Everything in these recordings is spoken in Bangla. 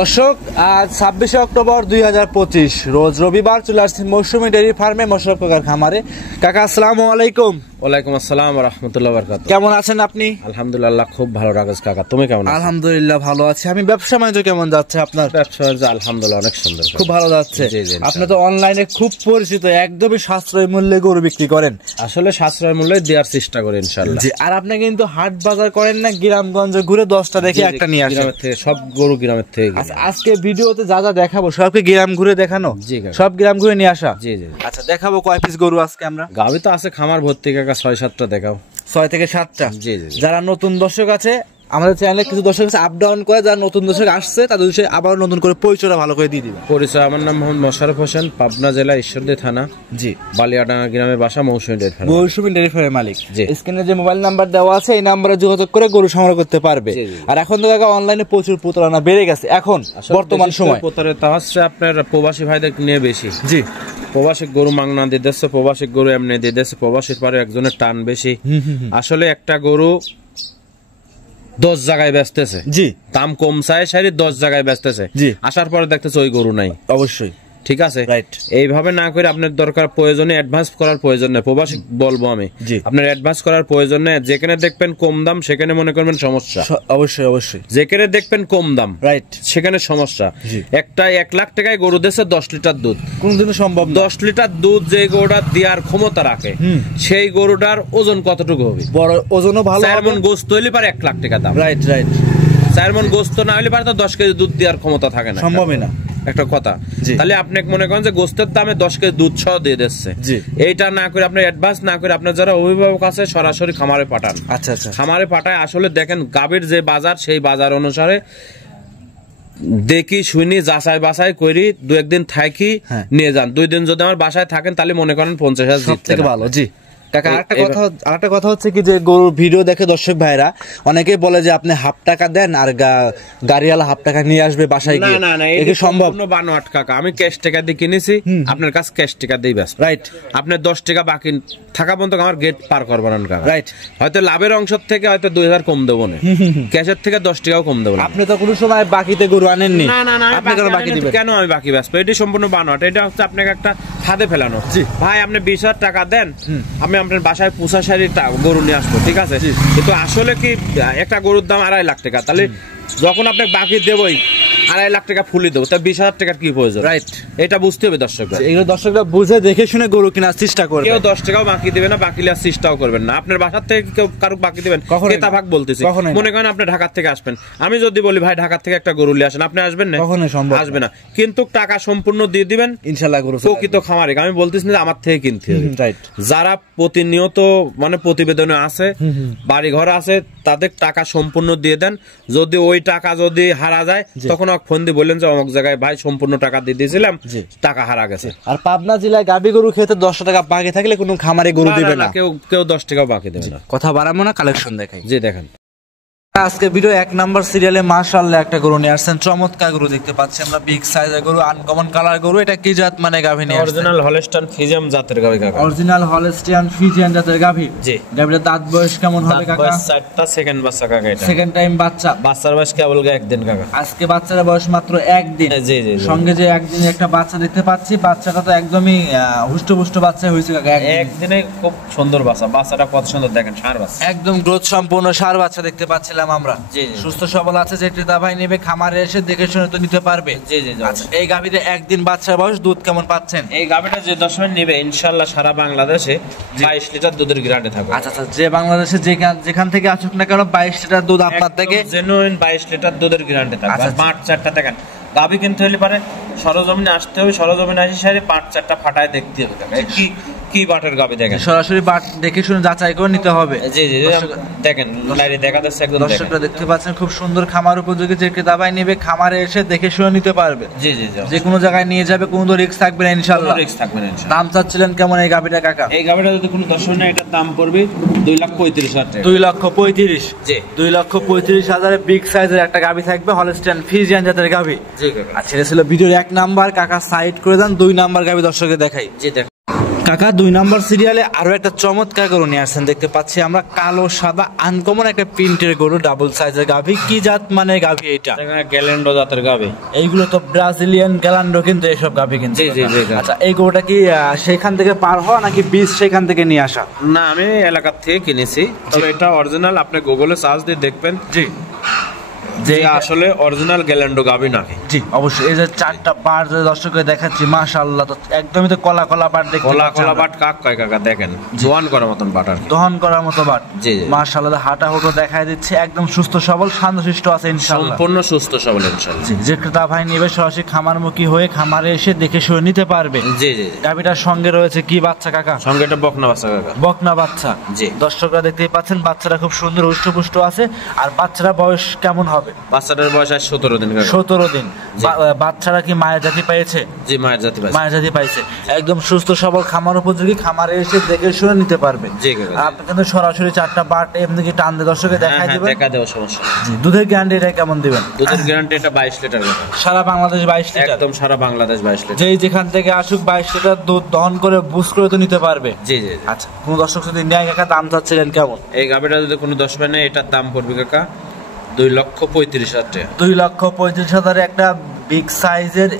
দর্শক, আজ 26 অক্টোবর 2025 রোজ রবিবার চলে আসছি মৌসুমী ডেইরি ফার্মে মোশাররফ কাকার খামারে। কাকা আসসালামু আলাইকুম। ওয়ালাইকুম আসসালাম ওয়া রাহমাতুল্লাহি ওয়া বারাকাতুহু। কেমন আছেন আপনি? আলহামদুলিল্লাহ খুব ভালো রাখেছ কাকা, তুমি কেমন আছো? আলহামদুলিল্লাহ ভালো আছি। আমি ব্যবসা বাণিজ্য কেমন যাচ্ছে আপনার? ব্যবসা আলহামদুলিল্লাহ অনেক সুন্দর, খুব ভালো যাচ্ছে। আপনি তো অনলাইনে খুব পরিচিত, একদমই সাশ্রয় মূল্যে গরু বিক্রি করেন। আসলে সাশ্রয় মূল্যে দেওয়ার চেষ্টা করি ইনশাআল্লাহ। জি, আর আপনি কিন্তু হাট বাজার করেন না, গ্রামগঞ্জে ঘুরে 10টা দেখে একটা নিয়ে আসেন। গ্রামের থেকে সব গরু গ্রামের থেকে। আজকে ভিডিওতে যা যা দেখাবো সবকে গ্রাম ঘুরে দেখানো। জি, সব গ্রাম ঘুরে নিয়ে আসা। জি জি। আচ্ছা, দেখাবো কয় পিস গরু আজকে আমরা? গাভী তো আছে খামার ভর্তি কাকা, 6-7টা দেখাও। 6 থেকে 7টা। জি জি। যারা নতুন দর্শক আছে আমাদের চ্যানেলে, কিছু দর্শক আছে আপ ডাউন করে, যারা নতুন দর্শক আসছে তাদের বিষয়ে আবার নতুন করে পরিচয়টা ভালো করে দিয়ে দিবে। পরিচয়, আমার নাম মোহাম্মদ মোশাররফ হোসেন, পাবনা জেলা ঈশ্বরদী থানা, জি, বালিয়াডাঙ্গা গ্রামের বাসা, মৌসুমী ডেইরি ফার্ম। মৌসুমী ডেইরি ফার্মের মালিক। জি। স্ক্রিনে যে মোবাইল নাম্বার দেওয়া আছে এই নম্বরে যোগাযোগ করে গরু সংগ্রহ করতে পারবে। আর এখন তো কাকা অনলাইনে প্রচুর প্রতারণা বেড়ে গেছে এখন বর্তমান সময়। প্রতারণা হচ্ছে আপনার প্রবাসী ভাইদের নিয়ে বেশি। জি, প্রবাসী গরু মাংনা দিয়ে দিচ্ছে, প্রবাসী গরু এমনি দিয়ে দিচ্ছে, প্রবাসীর পরে একজনের টান বেশি। আসলে একটা গরু 10 জায়গায় বেচতেছে, জি, দাম কম চায়, সারি 10 জায়গায় বেচতেছে, জি, আসার পরে দেখতেছে ওই গরু নাই। অবশ্যই ঠিক আছে, রাইট। এইভাবে না করে আপনার দরকার প্রয়োজনে অ্যাডভান্স করার প্রয়োজন নেই। প্রবাসী বলবো আমি, আপনার অ্যাডভান্স করার প্রয়োজন নেই। যেখানে দেখবেন কম দাম সেখানে মনে করবেন সমস্যা। অবশ্যই অবশ্যই। যেখানে দেখবেন কম দাম, রাইট, সেখানে সমস্যা। একটা 1 লাখ টাকায় গরু দিচ্ছে 10 লিটার দুধ, কোনদিনও সম্ভব না। 10 লিটার দুধ যে গরুটা দেওয়ার ক্ষমতা রাখে সেই গরুটার ওজন কতটুকু হবে? বড় ওজনও ভালো হবে। 4 মণ গোশত হইলে পারে 1 লাখ টাকা দাম। Right right. 4 মণ গোশত না হইলে পারে তো 10 কেজি দুধ দেওয়ার ক্ষমতা থাকে না, সম্ভবই না। একটা কথা, তাহলে আপনি মনে করেন যে গোস্তের দামে 10 কেজি দুধ সহ দিয়ে দিচ্ছে। এইটা না করে আপনি অ্যাডভান্স না করে আপনার যারা অভিভাবক আছে সরাসরি খামারে পাঠান। আচ্ছা আচ্ছা। খামারে পাঠায় আসলে দেখেন গাভীর যে বাজার সেই বাজার অনুসারে দেখি শুনি যাচাই বাছাই করি 2-1 দিন থাকি নিয়ে যান। 2 দিন যদি আমার বাসায় থাকেন তাহলে মনে করেন 50,000 থেকে ভালো। জি কাকা, আরেকটা কথা হচ্ছে কি যে গরুর ভিডিও দেখে দর্শক ভাইরা অনেকেই বলে যে আপনি হাফ টাকা দেন আর গাড়িওয়ালা হাফ টাকা নিয়ে আসবে বাসায় গিয়ে। না না, এটা সম্ভব না। বানোয়াট কাকা, আমি ক্যাশ টাকা দিয়ে কিনেছি, আপনার কাছে ক্যাশ টাকা দিয়ে ব্যস্ত। রাইট। আপনি 10 টাকা বাকি থাকা পর্যন্ত আমার গেট পার করবেন না কাকা। রাইট। হয়তো লাভের অংশ থেকে হয়তো 2000 কম দেবো না, ক্যাশের থেকে 10 টাকাও কম দেবো না। আপনি তো কোনো সময় বাকিতে গরু আনেননি। না না না, আপনি কেন বাকি দিবেন? কেন আমি বাকি ব্যস্ত? এটা সম্পূর্ণ বানোয়াট। এটা হচ্ছে আপনাকে একটা ফাঁদে ফেলানো। ভাই আপনি 20,000 টাকা দেন, আমি আপনার বাসায় 65,000 গরু নিয়ে আসবো, ঠিক আছে, কিন্তু আসলে কি একটা গরুর দাম 2.5 লাখ টাকা, তাহলে যখন আপনি বাকি দেবই 2.5 লাখ টাকা ফুলি দেবো, তা 20,000 টাকার কি প্রয়োজন? রাইট, এটা বুঝতে হবে দর্শকরা। এগুলো দর্শকরা বুঝে দেখে শুনে গরু কেনার চেষ্টা করবে। কেউ 10 টাকাও বাকি দেবে না, বাকি নেওয়ার চেষ্টাও করবেন না। আপনার বাসার থেকে কেউ কারো বাকি দেবেন, ক্রেতা ভাগ বলতেছি। মনে করেন আপনি ঢাকার থেকে আসবেন, আমি যদি বলি ভাই ঢাকার থেকে একটা গরু নিয়ে আসেন, আপনি আসবেন না? কখনো সম্ভব আসবে না, কিন্তু টাকা সম্পূর্ণ দিয়ে দিবেন ইনশাআল্লাহ। গরু প্রকৃত খামারে আমি বলতেছি না আমার থেকে কিনতে হবে। রাইট। যারা প্রতিনিয়ত মানে প্রতিবেদনে আছে, বাড়ি ঘর আছে, তাদের টাকা সম্পূর্ণ দিয়ে দেন। যদি ওই টাকা যদি হারা যায় তখন ফোন দিয়ে বললেন যে অমুক জায়গায় ভাই সম্পূর্ণ টাকা দিয়ে দিয়েছিলাম, টাকা হারা গেছে। আর পাবনা জেলায় গাভী গরু খেতে 10 টাকা বাকি থাকলে কোনো খামারে গরু দিবে না, কেউ 10 টাকাও বাকি দেবে না। কথা বাড়াবো না, কালেকশন দেখাই। জি দেখেন, আজকে ভিডিও 1 নাম্বার সিরিয়ালে মাশাআল্লাহ একটা গরু নিয়ে আসছেন। চমৎকার গরু দেখতে পাচ্ছি আমরা, বিগ সাইজের গরু, আনকমন কালার গরু। এটা কি জাত মানে গাভী নিয়ে আসছেন? অরিজিনাল হলস্টাইন ফ্রিজিয়ান জাতের গাভী কাকা। অরিজিনাল হলস্টাইন ফ্রিজিয়ান জাতের গাভী। জি। গাভীর দাঁত বয়স কেমন হবে কাকা? বয়স 4টা, সেকেন্ড বাচ্চা কাকা। এটা সেকেন্ড টাইম বাচ্চা। বাচ্চার বয়স কেবল 1 দিন কাকা। আজকে বাচ্চার বয়স মাত্র 1 দিন। জি জি। সঙ্গে যে একদিন একটা বাচ্চা দেখতে পাচ্ছি, বাচ্চাটা তো একদমই হুষ্টপুষ্ট বাচ্চা হয়েছে কাকা। একদিনে খুব সুন্দর বাচ্চা। বাচ্চাটা কত সুন্দর দেখেন, ষাঁড় বাচ্চা, একদম গ্রোথ সম্পূর্ণ ষাঁড় বাচ্চা দেখতে পাচ্ছিলাম আমরা। জি, সুস্থ সবল আছে, যে ক্রেতা ভাই নেবে খামারে এসে দেখে শুনে তো নিতে পারবে। জি জি। আচ্ছা, এই গাভীতে একদিন বাচ্চার বয়স, দুধ কেমন পাচ্ছেন? এই গাভীটা যে দর্শক নেবে ইনশাআল্লাহ সারা বাংলাদেশে 22 লিটার দুধের গ্যারান্টি থাকবে। আচ্ছা আচ্ছা, যে বাংলাদেশে যেখান থেকে আসুক না কেন 22 লিটার দুধ আপনার থেকে জেনুইন 22 লিটার দুধের গ্যারান্টি থাকবে। আর 5-4টা দেখেন গাভী কিনতে হলে পারে সরজমিনে আসতে হবে, সরজমিনে আসি সারি 5-4টা ফাটায় দেখতে হবে কি বাটের গাভী দেখেন, সরাসরি বাট দেখে শুনে যাচাই করে নিতে হবে। জি জি, দেখেন লাইরে দেখা যাচ্ছে একদম। দর্শকরা দেখতে পাচ্ছেন খুব সুন্দর খামার উপযোগী, যে ক্রেতা ভাই নেবে খামারে এসে দেখে শুনে নিতে পারবে। জি জি, যে কোনো জায়গায় নিয়ে যাবে, কোনো তো রিস্ক থাকবে না ইনশাআল্লাহ। রিস্ক থাকবে না ইনশাআল্লাহ। দাম চাচ্ছিলেন কেমন এই গাভীটা কাকা? এই গাভীটা যদি কোনো দর্শক নেয় এটার দাম পড়বে 2,35,000 টাকা। 2,35,000। জি, 2,35,000 বিগ সাইজের একটা গাভী থাকবে, হলস্টাইন ফ্রিজিয়ান জাতের গাভী। জি কাকা। আচ্ছা, এটা ছিল ভিডিওর 1 নাম্বার। কাকা সাইড করে দেন, 2 নাম্বার গাভী দর্শকদের দেখাই। জি দেখ কাকা 2 নম্বর সিরিয়ালে আরো একটা চমৎকার গরু নিয়ে আসছেন দেখতে পাচ্ছি আমরা, কালো সাদা আনকমন একটা প্রিন্টের গরু, ডাবল সাইজের গাভী। কি জাত মানে গাভী এটা? গ্যালান্ডো জাতের গাভী। এইগুলো তো ব্রাজিলিয়ান গ্যালান্ডো, কিন্তু এইসব গাভী কিন্তু। জি জি জি। আচ্ছা, এই গরুটা কি সেখান থেকে পার হওয়া নাকি বীজ সেখান থেকে নিয়ে আসা? না, আমি এলাকা থেকে কিনেছি, তবে এটা অরিজিনাল। আপনি গুগলে সার্চ দিয়ে দেখবেন জি যে আসলে অরিজিনাল গ্যালান্ডো গাভী নাকি। জি অবশ্যই। এই যে 4টা পাট দর্শককে দেখাচ্ছি, মাশাআল্লাহ, তো একদমই তো কলা কলা পাট দেখতে পাচ্ছি। কলা কলা পাট কাক কয় কাকা, দেখেন দহন করার মতন পাট আর দহন করার মতো পাট। জি মাশাআল্লাহ, হাঁটা হুটো দেখায় দিচ্ছে, একদম সুস্থ সবল শান্তশিষ্ট আছে ইনশাআল্লাহ, সম্পূর্ণ সুস্থ সবল ইনশাআল্লাহ। জি, যে ক্রেতা ভাই নেবে সরাসরি খামারমুখী হয়ে খামারে এসে দেখে শুনে নিতে পারবে। জি জি। গাভীটার সঙ্গে রয়েছে কি বাচ্চা কাকা? সঙ্গে এটা বকনা বাচ্চা কাকা। বকনা বাচ্চা। জি। দর্শকরা দেখতেই পাচ্ছেন বাচ্চাটা খুব সুন্দর হুষ্টপুষ্ট আছে। আর বাচ্চারা বয়স কেমন হবে? বাচ্চাটার বয়স 17 দিন কাকা। 17 দিন। বাচ্চারা কি মায়ের জাতি পেয়েছে? জি, মায়ের জাতি পাইছে। মায়ের জাতি পাইছে, একদম সুস্থ সবল খামার উপযোগী, খামারে এসে দেখে শুনে নিতে পারবে। জি কাকা। আপনি কিন্তু সরাসরি 4টা বাট এমনি কি টান দিয়ে দর্শকে দেখাই দিবেন? দেখা দেব, সমস্যা। জি। দুধের গ্যারান্টি এটা কেমন দিবেন? দুধের গ্যারান্টি এটা 22 লিটার কাকা। সারা বাংলাদেশ 22 লিটার? একদম সারা বাংলাদেশ 22 লিটার। যেই যেখান থেকে আসুক 22 লিটার দুধ দহন করে বুস করে তো নিতে পারবে। জি জি। আচ্ছা, কোন দর্শক যদি নেয় কাকা, দাম চাচ্ছিলেন কেমন? এই গাভীটা যদি কোনো 10 পায় না, এটার দাম পড়বে কাকা 2,35,000 টাকা। 2,35,000 একটা বিগ সাইজের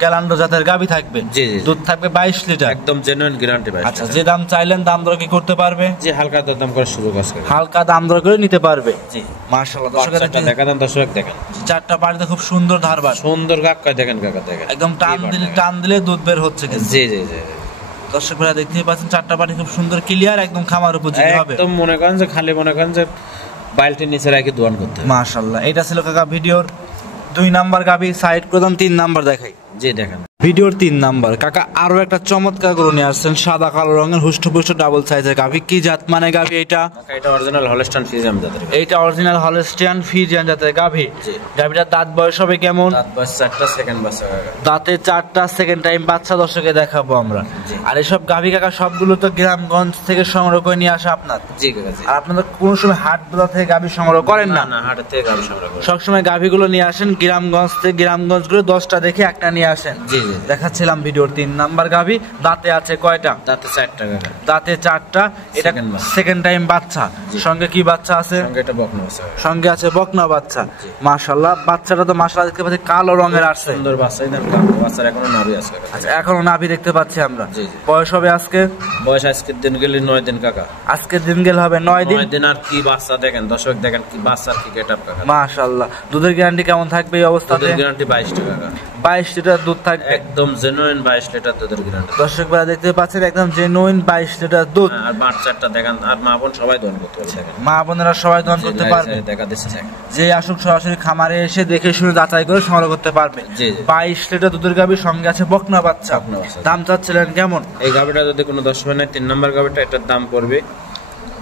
গ্যালান্ডো জাতের গাভী থাকবে। জি জি। দুধ থাকবে 22 লিটার, একদম জেনুইন গ্যারান্টি পাই। আচ্ছা, যে দাম চাইলেন দাম দর কি করতে পারবে? জি, হালকা দাম করার সুযোগ আছে, হালকা দাম দর করে নিতে পারবে। জি মাশাআল্লাহ, দর্শকরা দেখা দেন, দর্শক দেখেন 4টা পাড়িতে খুব সুন্দর ধারবার, সুন্দর কাকা, দেখেন কাকা, দেখেন একদম টান দিলে দুধ বের হচ্ছে। জি জি জি। দর্শকরা দেখতেই পাচ্ছেন 4টা পাড়ি খুব সুন্দর ক্লিয়ার, একদম খামার উপযোগী হবে। একদম মনে করেন যে খালি মনে করেন যে বাইলটির নিচে রেখে দোয়ান করতে। মাশাআল্লাহ, এটা ছিল কাকা ভিডিওর 2 নাম্বার গাভী। সাইড প্রথম 3 নাম্বার দেখাই। জি দেখেন ভিডিওর 3 নাম্বার কাকা, আরো একটা চমৎকার গরু নিয়ে আসছেন, সাদা কালো রঙের হুষ্টপুষ্ট ডাবল সাইজের গাভী। কি জাত মানে গাভী এটা? এটা অরিজিনাল হলস্টাইন ফ্রিজিয়ান জাতের। এইটা অরিজিনাল হলস্টিয়ান ফ্রিজিয়ান জাতের গাভী। জি। গাভীটার দাঁত বয়স হবে কেমন? দাঁত বয়স 4টা, সেকেন্ড বাচ্চা কাকা। দাঁতে 4টা, সেকেন্ড টাইম বাচ্চা দর্শকে দেখাবো আমরা। জি। আর এসব গাভী কাকা সবগুলো তো গ্রামগঞ্জ থেকে সংগ্রহ করে নিয়ে আসা আপনার? জি কাকা। জি। আর আপনাদের কোনো সময় হাট বাজার থেকে গাভী সংগ্রহ করেন না? না, হাট থেকে গাভী সংগ্রহ করি। সবসময় গাভীগুলো নিয়ে আসেন গ্রামগঞ্জ থেকে, গ্রামগঞ্জ করে 10টা দেখে একটা নিয়ে আসেন। জি জি। দেখাচ্ছিলাম ভিডিওর 3 নাম্বার গাভী। দাঁতে আছে কয়টা? দাঁতে 4টা কাকা। দাঁতে 4টা। এটা সেকেন্ড টাইম বাচ্চা। সঙ্গে কি বাচ্চা আছে? সঙ্গে এটা বকনা বাচ্চা। সঙ্গে আছে বকনা বাচ্চা। মাশাআল্লাহ, বাচ্চাটা তো মাশাআল্লাহ দেখতে পাচ্ছি কালো রঙের আসছে, সুন্দর বাচ্চা। এই বাচ্চার এখনো নাভি আছে। আচ্ছা, এখনো নাভি দেখতে পাচ্ছি আমরা। জি জি। বয়স হবে আজকে? বয়স আজকের দিন গেলে 9 দিন কাকা। আজকের দিন গেলে হবে 9 দিন। 9 দিন। আর কি বাচ্চা দেখেন দর্শক, দেখেন কি বাচ্চার কি গেটআপ কাকা। মাশাআল্লাহ, দুধের গ্যারান্টি কেমন থাকবে এই অবস্থাতে? দুধের গ্যারান্টি 22 টাকা কাকা। 22 লিটার দুধ থাকবে, একদম জেনুইন 22 লিটার দুধের গ্যারান্টি। দর্শকরা দেখতে পাচ্ছেন একদম জেনুইন 22 লিটার দুধ। আর বাচ্চাটা দেখেন, আর মা বোন সবাই দহন করতে পারবে। মা বোনেরা সবাই দহন করতে পারবে। দেখা দিচ্ছে, যে আসুক সরাসরি খামারে এসে দেখে শুনে যাচাই করে সংগ্রহ করতে পারবে। জি। 22 লিটার দুধের গাভী, সঙ্গে আছে বকনা বাচ্চা। দাম চাচ্ছিলেন কেমন? এই গাভীটা যদি কোনো 10 হয় না, 3 নাম্বার গাভীটা, এটার দাম পড়বে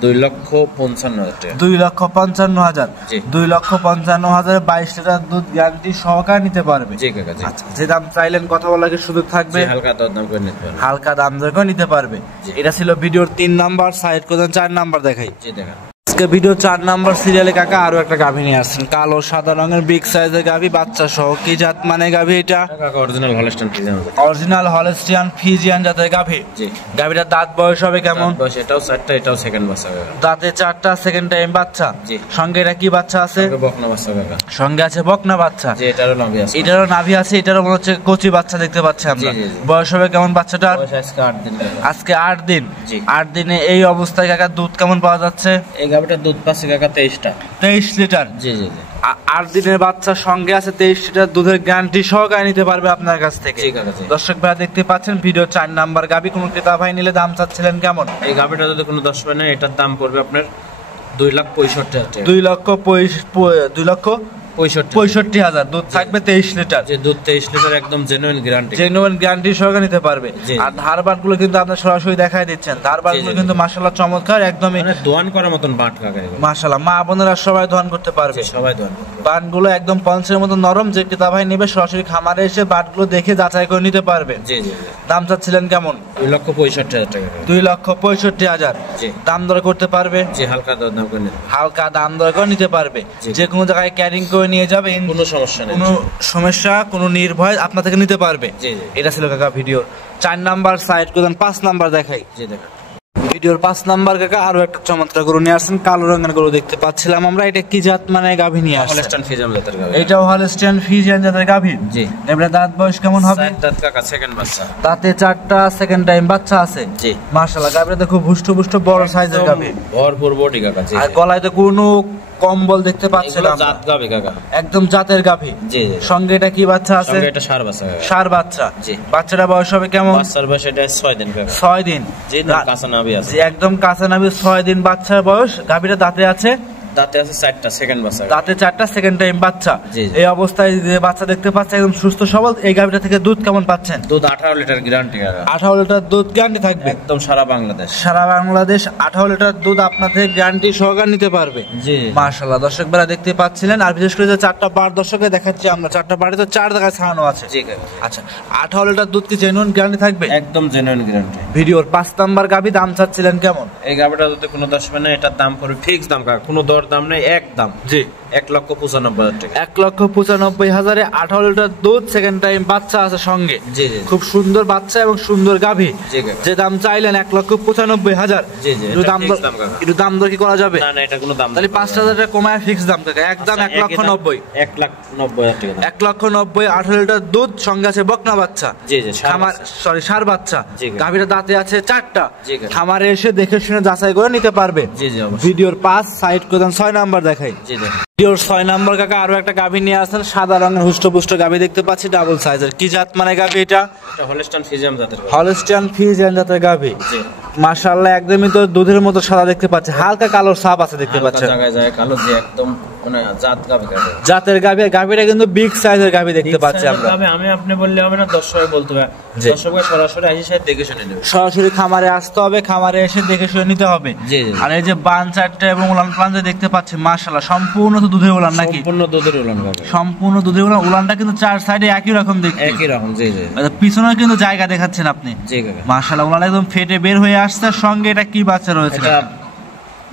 2,55,000 টাকা। 2,55,000। জি। 2,55,000 22 লিটার দুধ গ্যারান্টি সহকারে নিতে পারবে। জি কাকা। জি। আচ্ছা, যে দাম চাইলেন কথা বলার কি সুযোগ থাকবে? হালকা দাম করে নিতে পারবে। হালকা দাম দর করে নিতে পারবে। এটা ছিল ভিডিওর 3 নাম্বার। সাইড করে 4 নাম্বার দেখাই। জি দেখেন আজকে ভিডিও 4 নাম্বার সিরিয়ালে কাকা আরো একটা গাভী নিয়ে আসছেন, কালো সাদা রঙের বিগ সাইজের গাভী, বাচ্চা সহ। কি জাত মানে গাভী এটা? কাকা original Holstein Friesian. Original Holstein Friesian জাতের গাভী। জি। গাভীটার দাঁত বয়স হবে কেমন? বয়স এটাও 4টা, এটাও সেকেন্ড বাচ্চা কাকা। দাঁতে 4টা, সেকেন্ড টাইম বাচ্চা। জি। সঙ্গে এটা কি বাচ্চা আছে? বকনা বাচ্চা কাকা। সঙ্গে আছে বকনা বাচ্চা। জি, এটারও নাভি আছে। এটারও নাভি আছে, এটারও মনে হচ্ছে কচি বাচ্চা দেখতে পাচ্ছি আমরা। জি, জি, জি। বয়স হবে কেমন বাচ্চাটার? বয়স আজকে 8 দিন কাকা। আজকে 8 দিন। জি। 8 দিনে এই অবস্থায় কাকা দুধ কেমন পাওয়া যাচ্ছে? এই গাভীটার দুধ পাচ্ছে কাকা 23টা। 23 লিটার। জি জি জি। 8 দিনের বাচ্চার সঙ্গে আছে 23 লিটার দুধের গ্যারান্টি সহকারে নিতে পারবে আপনার কাছ থেকে। জি কাকা। জি। দর্শক ভাই দেখতে পাচ্ছেন ভিডিও 4 নাম্বার গাভী। কোন ক্রেতা ভাই নিলে দাম চাচ্ছিলেন কেমন? এই গাভীটা যদি কোনো 10 হয় না, এটার দাম পড়বে আপনার 2,65,000 টাকা। 2,65,000। দুধ থাকবে 23 লিটার। যে দুধ 23 লিটার, একদম জেনুইন গ্যারান্টি। জেনুইন গ্যারান্টি সহকারে নিতে পারবে। জি। আর ধারবাট গুলো কিন্তু আপনার সরাসরি দেখাই দিচ্ছেন। ধারবাট গুলো কিন্তু মাশাআল্লাহ চমৎকার, একদমই মানে দোয়ান করার মতন বাট কাকা। মাশাআল্লাহ, মা বোনেরা সবাই দহন করতে পারবে। সবাই দোয়ান করতে পারবে। বাটগুলো একদম পঞ্চের মতো নরম, যে ক্রেতা ভাই নেবে সরাসরি খামারে এসে বাটগুলো দেখে যাচাই করে নিতে পারবে। জি জি। দাম চাচ্ছিলেন কেমন? 2,65,000 টাকা। 2,65,000। দাম দর করতে পারবে? জি, হালকা দাম করে নিতে, হালকা দাম দর করে নিতে পারবে। যে কোনো জায়গায় ক্যারিং করে নিয়ে যাবে, কোনো সমস্যা নেই, কোনো সমস্যা, কোনো নির্ভয় আপনার থেকে নিতে পারবে। জি। এটা ছিল কাকা ভিডিও 4 নাম্বার। সাইড করে 5 নাম্বার দেখাই। জি দেখেন ভিডিওর 5 নাম্বার কাকা আরো একটা চমৎকার গরু নিয়ে আসছেন, কালো রঙের গরু দেখতে পাচ্ছিলাম আমরা। এটা কি জাত মানে গাভী নিয়ে আসছেন? হলস্টাইন ফ্রিজিয়ান জাতের গাভী। এটাও হলস্টাইন ফ্রিজিয়ান জাতের গাভী। জি। এবারে দাঁত বয়স কেমন হবে? দাঁত কাকা সেকেন্ড বাচ্চা। দাঁতে 4টা, সেকেন্ড টাইম বাচ্চা আছে। জি। মাশাআল্লাহ, গাভীটা খুব হুষ্ট বড় সাইজের গাভী, ভরপুর বডি কাকা। জি। আর গলায় তো কোনো কম্বল দেখতে পাচ্ছিলাম। জাত গাভী কাকা, একদম জাতের গাভী। জি। সঙ্গে এটা কি বাচ্চা আছে? সঙ্গে এটা ষাঁড় বাচ্চা কাকা। ষাঁড় বাচ্চা। জি। বাচ্চাটা বয়স হবে কেমন? বাচ্চার বয়স এটা 6 দিন কাকা। 6 দিন। জি, কাঁচা নাভি আছে। একদম কাঁচা নাভি, 6 দিন বাচ্চার বয়স। গাভীটা দাঁতে আছে? দাঁতে আছে 4টা, সেকেন্ড বাচ্চা। দাঁতে 4টা, সেকেন্ড টাইম বাচ্চা। জি। এই অবস্থায় যে বাচ্চা দেখতে পাচ্ছে একদম সুস্থ সবল, এই গাভীটা থেকে দুধ কেমন পাচ্ছেন? দুধ 18 লিটার গ্যারান্টি কাকা। 18 লিটার দুধ গ্যারান্টি থাকবে একদম সারা বাংলাদেশ। সারা বাংলাদেশ 18 লিটার দুধ আপনার থেকে গ্যারান্টি সহকারে নিতে পারবে। জি। মাশাআল্লাহ, দর্শক ভাইরা দেখতে পাচ্ছিলেন। আর বিশেষ করে যে 4টা বার দর্শকে দেখাচ্ছি আমরা, 4টা বারে তো 4 জায়গায় ছাড়ানো আছে। জি কাকা। আচ্ছা, 18 লিটার দুধ কি জেনুইন গ্যারান্টি থাকবে? একদম জেনুইন গ্যারান্টি। ভিডিওর 5 নাম্বার গাভী দাম চাচ্ছিলেন কেমন? এই গাভীটা যদি কোনো দশ মানে এটার দাম পড়বে ফিক্স দাম কাকা, কোনো দর দাম নেই, এক দাম। জি। 1,95,000 টাকা। 1,95,000 18 লিটার দুধ, সেকেন্ড টাইম বাচ্চা আছে সঙ্গে। জি জি। খুব সুন্দর বাচ্চা এবং সুন্দর গাভী। জি কাকা। যে দাম চাইলেন 1,95,000। জি জি। একটু দাম দর কি করা যাবে? না না, এটা কোনো দাম, তাহলে 5,000 টাকা কমায় ফিক্স দাম কাকা, একদম 1,90,000। 1,90,000 টাকা। 1,90,000 18 লিটার দুধ, সঙ্গে আছে বকনা বাচ্চা। জি জি। খামার ষাঁড় বাচ্চা। জি কাকা। গাভীটা দাঁতে আছে 4টা। জি কাকা। খামারে এসে দেখে শুনে যাচাই করে নিতে পারবে। জি জি অবশ্যই। ভিডিওর 5 সাইড করে 6 নাম্বার দেখাই। জি দেখেন ভিডিওর 6 নাম্বার কাকা আরো একটা গাভী নিয়ে আসেন, সাদা রঙের হুষ্টপুষ্ট গাভী দেখতে পাচ্ছি, ডাবল সাইজের। কি জাত মানে গাভী এটা? এটা হলস্টাইন ফ্রিজিয়ান জাতের গাভী। হলস্টাইন ফ্রিজিয়ান জাতের গাভী। জি। মাশাআল্লাহ, একদমই তো দুধের মতো সাদা দেখতে পাচ্ছি, হালকা কালো ছাপ আছে দেখতে পাচ্ছেন। জায়গায় জায়গায় কালো, যে একদম মানে জাত গাভী কাকা। জাতের গাভী। গাভীটা কিন্তু বিগ সাইজের গাভী দেখতে পাচ্ছি আমরা। আমি আপনি বললে হবে না, দর্শক বলতে হবে। দর্শককে সরাসরি এসে দেখে শুনে নেবে। সরাসরি খামারে আসতে হবে, খামারে এসে দেখে শুনে নিতে হবে। জি জি। আর এই যে বান চারটা এবং উলান পালান যে দেখতে পাচ্ছি, মাশাআল্লাহ সম্পূর্ণ তো দুধের উলান নাকি? সম্পূর্ণ দুধের উলান গাভী। সম্পূর্ণ দুধের উলান। উলানটা কিন্তু 4 সাইডে একই রকম দেখতে। একই রকম। জি জি। পিছনে কিন্তু জায়গা দেখাচ্ছেন আপনি। জি কাকা। মাশাআল্লাহ, উলান একদম ফেটে বের হয়ে আসছে। সঙ্গে এটা কি বাচ্চা রয়েছে? এটা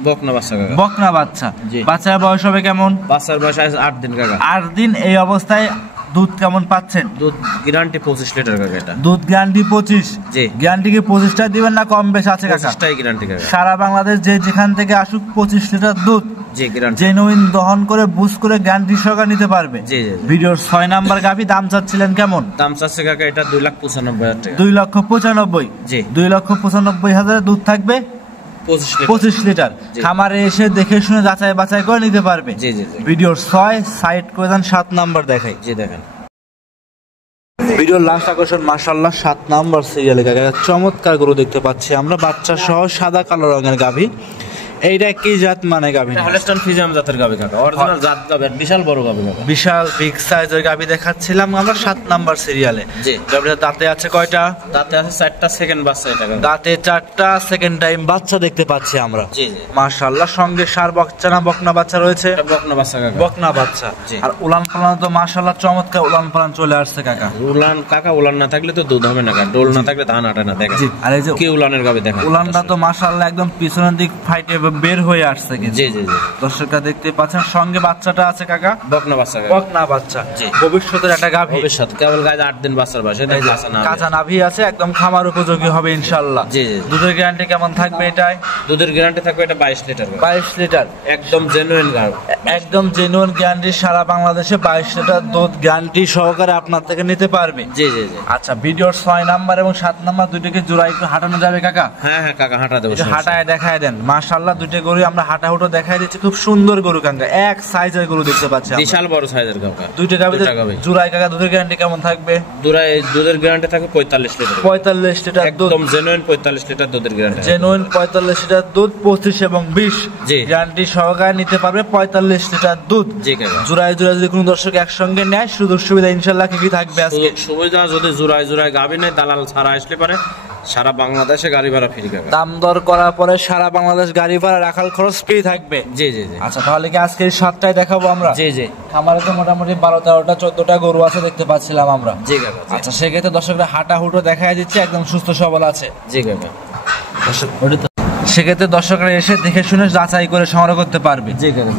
বকনা বাচ্চা কাকা। বকনা বাচ্চা। জি। বাচ্চার বয়স হবে কেমন? বাচ্চার বয়স 8 দিন কাকা। 8 দিন। এই অবস্থায় দুধ কেমন পাচ্ছেন? দুধ গ্যারান্টি 25 লিটার কাকা। এটা দুধ গ্যারান্টি 25। জি। গ্যারান্টি কি 25টা দিবেন না কম বেশি আছে কাকা? 25টাই গ্যারান্টি কাকা। সারা বাংলাদেশ যে যেখান থেকে আসুক 25 লিটার দুধ জি গ্যারান্টি। জেনুইন দহন করে বুঝ করে গ্যারান্টি সহকারে নিতে পারবে। জি জি। ভিডিওর 6 নাম্বার গাভী দাম চাচ্ছিলেন কেমন? দাম চাচ্ছে কাকা এটা 2,95,000 টাকা। 2,95,000। জি। 2,95,000 দুধ থাকবে 25 লিটার। খামারে এসে দেখে শুনে যাচাই বাছাই করে নিতে পারবে। জি জি জি। ভিডিওর 6 সাইড করে দেন 7 নাম্বার দেখাই। জি দেখেন ভিডিওর লাস্ট আকর্ষণ মাশাআল্লাহ 7 নাম্বার সিরিয়ালে কাকা চমৎকার গরু দেখতে পাচ্ছি আমরা, বাচ্চা সহ সাদা কালো রঙের গাভী। এইটা কি জাত মানে গাভী? হলস্টাইন ফ্রিজিয়ান জাতের গাভী কাকা। অরিজিনাল জাত গাভী, বিশাল বড় গাভী কাকা। বিশাল বিগ সাইজের গাভী দেখাচ্ছিলাম আমরা 7 নাম্বার সিরিয়ালে। জি। গাভীর দাঁতে আছে কয়টা? দাঁতে আছে 4টা, সেকেন্ড বাচ্চা এটা কাকা। দাঁতে 4টা, সেকেন্ড টাইম বাচ্চা দেখতে পাচ্ছি আমরা। জি জি। মাশাআল্লাহ, সঙ্গে ষাঁড় বাচ্চা না বকনা বাচ্চা রয়েছে? এটা বকনা বাচ্চা কাকা। বকনা বাচ্চা। জি। আর উলান পালান তো মাশাআল্লাহ চমৎকার উলান পালান চলে আসছে কাকা। উলান কাকা, উলান না থাকলে তো দুধ হবে না কাকা, ডোল না থাকলে ধান আটে না। দেখেন জি। আর এই যে কি উলানের গাভী দেখেন, উলানটা তো মাশাআল্লাহ একদম পিছনের দিক ফাইটে বের হয়ে আসছে। জি জি জি। দর্শকরা দেখতে পাচ্ছেন সঙ্গে বাচ্চাটা আছে কাকা, বকনা বাচ্চা কাকা। বকনা বাচ্চা। জি। ভবিষ্যতের একটা গাভী। ভবিষ্যৎ কেবল গায়ে 8 দিন বাচ্চার বয়স, এটা কাঁচা না। কাঁচা নাভি আছে, একদম খামার উপযোগী হবে ইনশাআল্লাহ। জি জি। দুধের গ্যারান্টি কেমন থাকবে এটাই? দুধের গ্যারান্টি থাকবে এটা 22 লিটার। 22 লিটার। একদম জেনুইন গাভী। একদম জেনুইন গ্যারান্টি, সারা বাংলাদেশে 22 লিটার দুধ গ্যারান্টি সহকারে আপনার থেকে নিতে পারবে। জি জি জি। আচ্ছা, ভিডিওর 6 নাম্বার এবং 7 নাম্বার দুটোকে জোড়া একটু হাঁটানো যাবে কাকা? হ্যাঁ হ্যাঁ কাকা, হাঁটা দেবো। একটু হাঁটায় দেখায় দেন। মাশাআল্লাহ, দুটো গরু আমরা হাঁটা হুটো দেখাই দিচ্ছি, খুব সুন্দর গরু কাকা, এক সাইজের গরু দেখতে পাচ্ছি আমরা। বিশাল বড় সাইজের কাকা। দুইটা গাভী জোড়ায় কাকা দুধের গ্যারান্টি কেমন থাকবে? দুধের গ্যারান্টি থাকবে 45 লিটার। 45 লিটার দুধ। একদম জেনুইন 45 লিটার দুধের গ্যারান্টি। জেনুইন 45 লিটার দুধ, 25 এবং 20 জি। গ্যারান্টি সহকারে নিতে পারবে 45 লিটার দুধ। জি কাকা। জোড়ায় জোড়ায় যদি কোনো দর্শক একসঙ্গে নেয়, সুযোগ সুবিধা ইনশাআল্লাহ কি থাকবে আজকে? সুবিধা যদি জোড়ায় জোড়ায় গাভী নেয়, দালাল ছাড়া আসলে পারে সারা বাংলাদেশে গাড়ি ভাড়া ফ্রি কাকা। দাম দর করার পরে সারা বাংলাদেশ গাড়ি ভাড়া রাখার খরচ ফ্রি থাকবে। জি জি জি। আচ্ছা তাহলে কি আজকে 7টায় দেখাবো আমরা? জি জি। খামারে তো মোটামুটি 12-13টা 14টা গরু আছে দেখতে পাচ্ছিলাম আমরা। জি কাকা। আচ্ছা সেক্ষেত্রে দর্শকরা হাঁটা হুটো দেখাই দিচ্ছে, একদম সুস্থ সবল আছে। জি কাকা। সেক্ষেত্রে দর্শকরা এসে দেখে শুনে যাচাই করে সংগ্রহ করতে পারবে।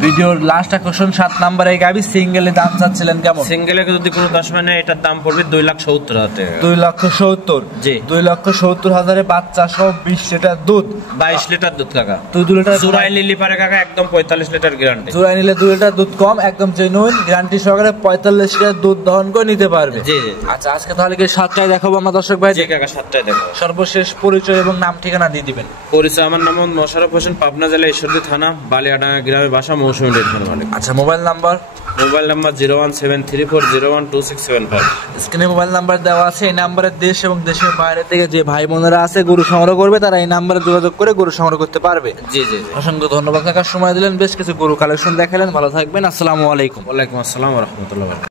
ভিডিওর লাস্ট আকর্ষণ 7 নাম্বার এই গাবি সিঙ্গেলে দাম চাচ্ছিলেন কেমন? সিঙ্গেলে যদি কোনো 10 মানে এটার দাম পড়বে 2,70,000 টাকা। 2,70,000। জি। 2,70,000 বাচ্চা সহ 20 লিটার দুধ, 22 লিটার দুধ কাকা। 2 লিটার জোড়াই নিলে পারে কাকা একদম 45 লিটার গ্যারান্টি। জোড়াই নিলে 2 লিটার দুধ কম, একদম জেনুইন গ্যারান্টি সহকারে 45 লিটার দুধ দহন করে নিতে পারবে। জি জি। আচ্ছা আজকে তাহলে কি 7টায় দেখাবো আমরা দর্শক ভাই? জি কাকা 7টায় দেখো। সর্বশেষ পরিচয় এবং নাম ঠিকানা দিয়ে দিবেন। পরিচয় আমার নাম মোশাররফ হোসেন, পাবনা জেলা ঈশ্বরদী থানা, বালিয়াডাঙ্গা গ্রামে বাসা, মৌসুমী ডেইরি মালিক। আচ্ছা মোবাইল নাম্বার? Mobile number 01734012675। স্ক্রিনে মোবাইল নাম্বার দেওয়া আছে, এই নাম্বারে দেশ এবং দেশের বাইরে থেকে যে ভাই বোনেরা আছে গরু সংগ্রহ করবে তারা এই নাম্বারে যোগাযোগ করে গরু সংগ্রহ করতে পারবে। জি জি। অসংখ্য ধন্যবাদ কাকা, সময় দিলেন, বেশ কিছু গরু কালেকশন দেখালেন, ভালো থাকবেন, আসসালামু আলাইকুম। ওয়ালাইকুম আসসালাম ওয়া রাহমাতুল্লাহ।